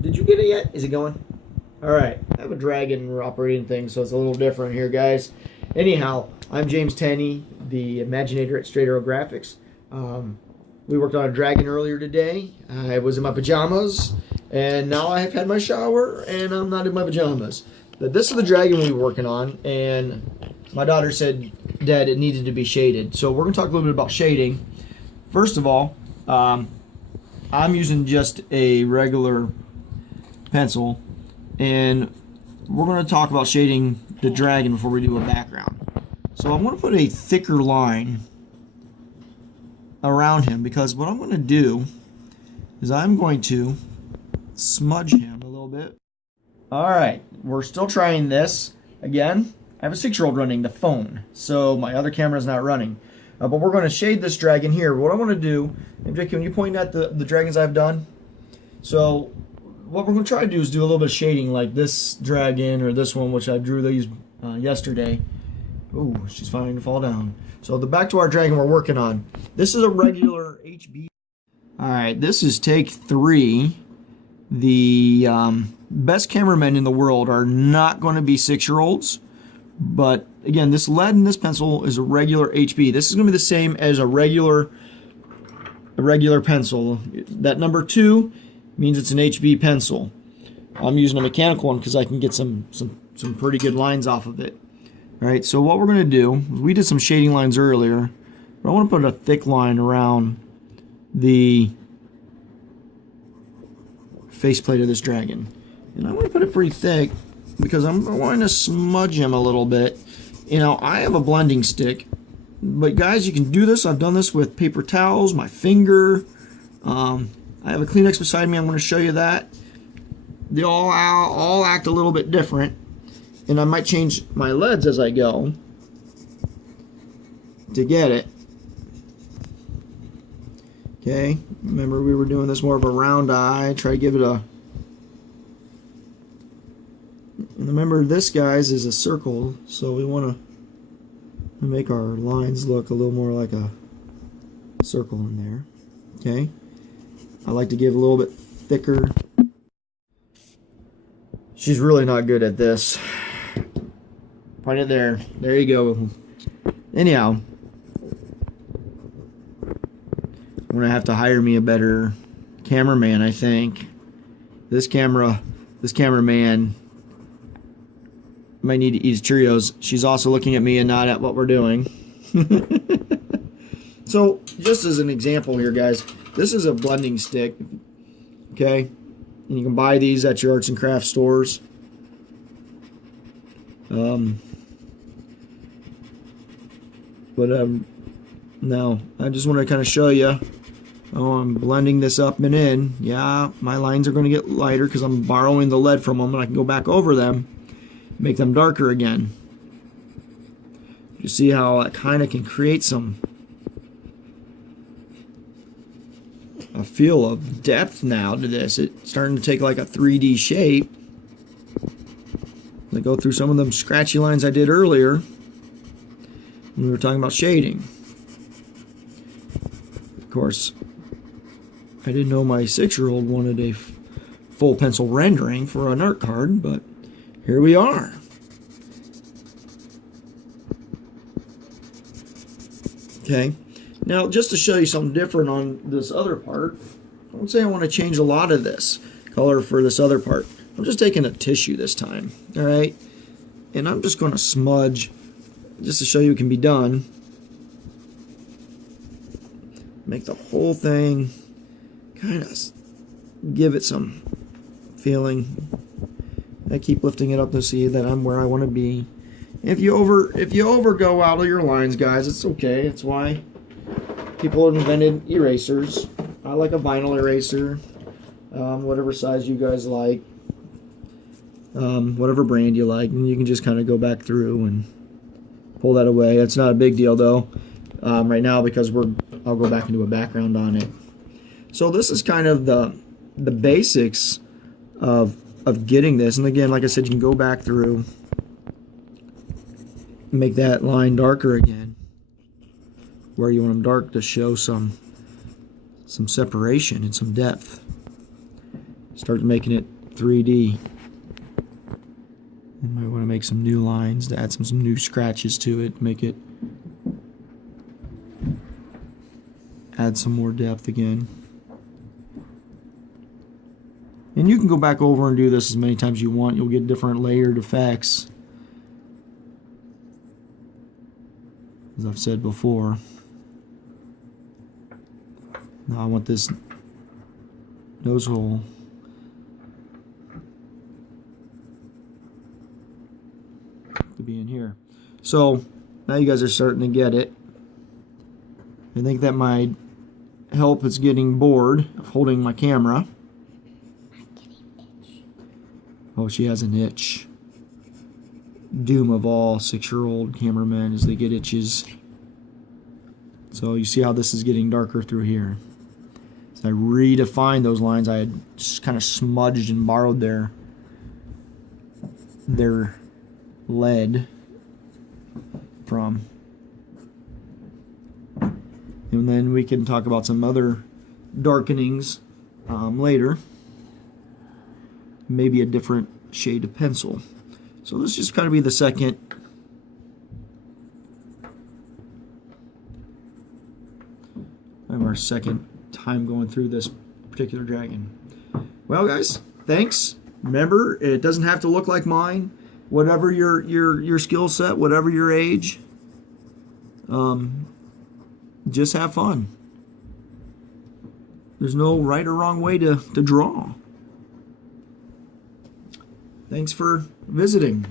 Did you get it yet? Is it going? Alright, I have a dragon operating thing, so it's a little different here, guys. Anyhow, I'm James Tenney, the Imaginator at Strait Arrow Graphix. We worked on a dragon earlier today. I was in my pajamas, and now I have had my shower, and I'm not in my pajamas. But this is the dragon we were working on, and my daughter said, Dad, it needed to be shaded. So we're going to talk a little bit about shading. First of all, I'm using just a regular pencil, and we're going to talk about shading the dragon before we do a background. So I'm going to put a thicker line around him, because what I'm going to do is I'm going to smudge him a little bit. Alright, we're still trying this. Again, I have a 6-year-old running the phone, so my other camera is not running. But we're going to shade this dragon here. What I want to do, and Vic, can you point at the dragons I've done? So what we're going to try to do is do a little bit of shading, like this dragon or this one, which I drew these yesterday. Ooh, she's finally to fall down. So back to our dragon we're working on. This is a regular HB. Alright, this is take 3. The best cameramen in the world are not going to be 6-year-olds. But again, this lead in this pencil is a regular HB. This is going to be the same as a regular pencil. That number 2 means it's an HB pencil. I'm using a mechanical one because I can get some pretty good lines off of it. Alright, so what we're going to do, we did some shading lines earlier, but I want to put a thick line around the faceplate of this dragon. And I'm going to put it pretty thick because I'm wanting to smudge him a little bit. You know, I have a blending stick, but guys, you can do this. I've done this with paper towels, my finger. I have a Kleenex beside me. I'm going to show you that. They all act a little bit different. And I might change my leads as I go to get it. Okay, remember we were doing this more of a round eye. Try to give it a... And remember, this, guys, is a circle, so we want to make our lines look a little more like a circle in there. Okay, I like to give a little bit thicker. She's really not good at this. Point it there. There you go. Anyhow, I'm going to have to hire me a better cameraman, I think. This cameraman might need to eat his Cheerios. She's also looking at me and not at what we're doing. So, just as an example here, guys, this is a blending stick. Okay? And you can buy these at your arts and crafts stores. Now, I just want to kind of show you. Oh, I'm blending this up and in. Yeah, my lines are going to get lighter because I'm borrowing the lead from them, and I can go back over them, make them darker again. You see how that kind of can create a feel of depth now to this. It's starting to take like a 3D shape. I go through some of them scratchy lines I did earlier when we were talking about shading. Of course, I didn't know my 6-year-old wanted a full pencil rendering for an art card, but here we are. Okay, now just to show you something different on this other part, I would say I want to change a lot of this color for this other part. I'm just taking a tissue this time, alright? And I'm just going to smudge, just to show you it can be done. Make the whole thing, kind of give it some feeling. I keep lifting it up to see that I'm where I want to be. If you over go out of your lines, guys, it's okay. It's why people invented erasers. I like a vinyl eraser, whatever size you guys like, whatever brand you like, and you can just kind of go back through and pull that away. It's not a big deal though, right now, because I'll go back into a background on it. So this is kind of the basics of getting this. And again, like I said, you can go back through, make that line darker again where you want them dark to show some separation and some depth. start making it 3D. You might want to make some new lines to add some new scratches to it, make it add some more depth again. And you can go back over and do this as many times as you want. You'll get different layered effects, as I've said before. Now I want this nose hole to be in here. So now you guys are starting to get it. I think that my help is getting bored of holding my camera. Oh, she has an itch. Doom of all 6-year-old cameramen is they get itches. So you see how this is getting darker through here. So I redefined those lines. I had just kind of smudged and borrowed their lead from. And then we can talk about some other darkenings later. Maybe a different shade of pencil. So this just kind of be the second our second time going through this particular dragon. Well, guys, thanks. Remember, it doesn't have to look like mine. Whatever your skill set, whatever your age, just have fun. There's no right or wrong way to draw. Thanks for visiting.